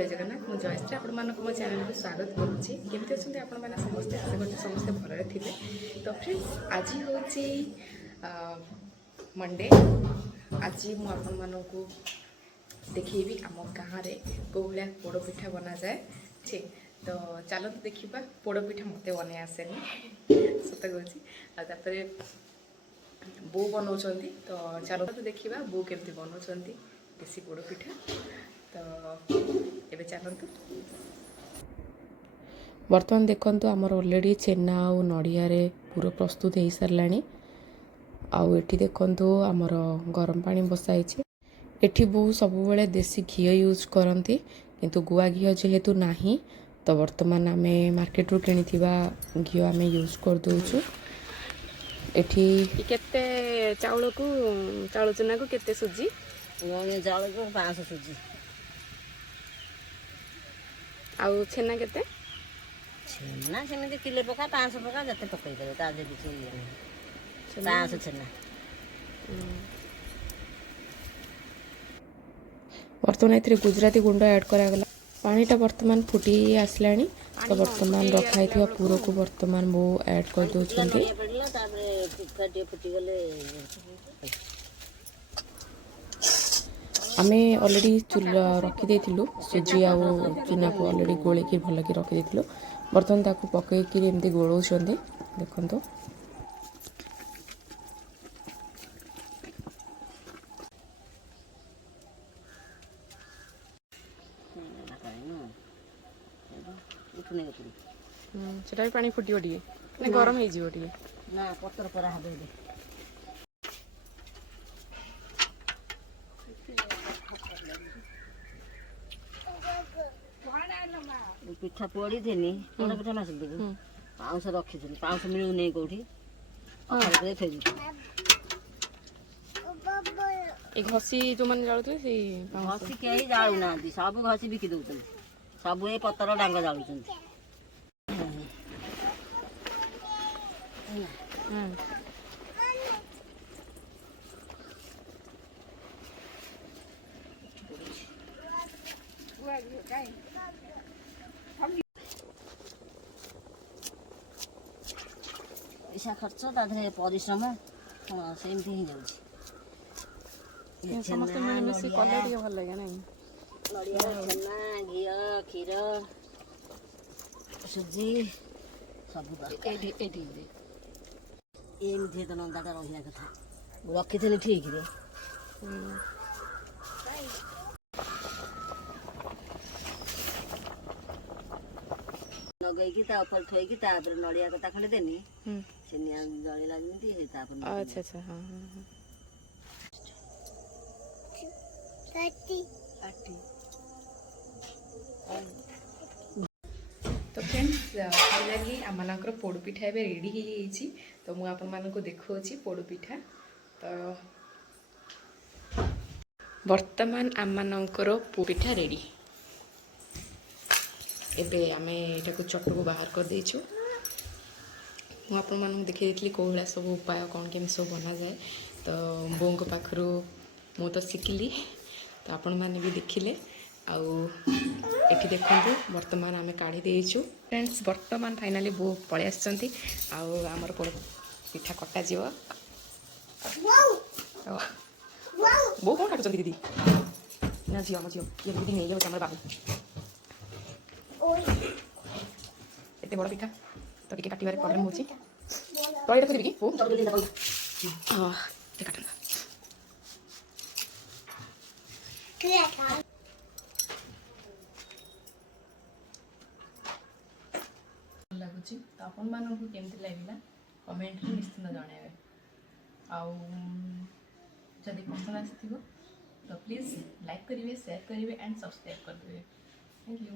जय जगन्नाथ मु जयश्री आपण मो चैनल को स्वागत करुच्ची केमती अच्छे आपण मैंने समस्ते आशा कर समस्ते भलरे थे। तो फ्रेंड्स आज हूँ मंडे आज मुझे देखी आम गाँव में कौ भाया पोड़पिठा बना जाए ठीक। तो चलते देखा पोड़पिठा मत बन आसेनी सत कहूँ बो बनाऊँ तो चलते देखा बो केमती बनाऊँ देसी पोड़पिठा। तो ये चलतु बर्तमान देखु आमर ऑलरेडी छेना और नड़िया पूरा प्रस्तुत हो सारा आउ एठी देखु आमर गरम पानी बसाई एठी बहु सब बेले देसी घी यूज करती किंतु गुआ घी जेहेतु नाही तो वर्तमान आम मार्केट रू किनी घी आम यूज कर दोचु। एठी केते चाउल को चाउल चुना को केते सुजी चाउल को 500 सुजी आउ छेना केते छेना सेମିତି किलो पका 500 पका जते पकई देबे ता जे किछि ये 500 छेना। वर्तमान ए गुजराती गुंड ऐड करागला पानीटा वर्तमान फुटी आसलानी तो वर्तमान रखाई पूरा को वर्तमान वो ऐड कर दोछंती। आमे ऑलरेडी चूल्हा रखी देथिलु सुजी आ चूना को ऑलरेडी गोले की भल की रखी देथिलु बर्तमान ताकू पकई कि एमती गोळौछंती देखंतो। सेटा भी पानी फुटियो टिए ना गरम हे जिवो टिए ना पत्थर पर हाबे पिठा पड़ी थी पोड़ पिठा ना सब पाउस रखी थी पाउस मिलू नहीं कौटी ए घसी जो मन जालुते से घसी केही जालु ना सब घसी बिकी दउछन सब ए पत्तर डांग जालुछन। पैसा खर्च ताधे परिश्रम सेमती ही जाउछि समस्त मिलमिशि कले टिके भल लागे नहीं नड़िया छेना घी क्षीर सुजी सब एमती तो नंदाटा रही कथा रखी थी ठीक रे लगेगी ऊपर थोईकी नड़िया कता खंडे देनी छेनिया जली लागनी अच्छा अच्छा हां हां हां तो फ्रेंड्स फाइनाली आमर पोड़पिठा ए रेडी हो जाइए। तो मुझे आपण मानक देखौछि पोड़पिठा। तो वर्तमान आमर पोड़पिठा रेडी एबे आमे एटा को चट्टू को बाहर कर देछु। मु आपण मानक देखि देथली को भाया सब उपाय कौन केम सब बना जाए। तो बों को पाखरु मु तो शिखली तो आपण माने भी देखिले आउ एठी देखंतु वर्तमान आमे काढी देइछु। फ्रेंड्स वर्तमान फाइनली बो पळे आछंती आउ हमर पोड़ पिठा कटा जीव बो कोन काटुछंती दीदी ना जियो ये दीदी नै लेबो हमर बाबू एते बड़ पिठा तो टिके काटिबारे प्रॉब्लम होची तो एटा करबी कि ओ हां ते काटना लगुच। तो आपण मानक केमती लागला कमेंट रे निश्चित जणाइबे आउ जदि पसंद आसी तो प्लीज लाइक करिवे शेयर करिवे एंड सब्सक्राइब कर देबे। Thank you.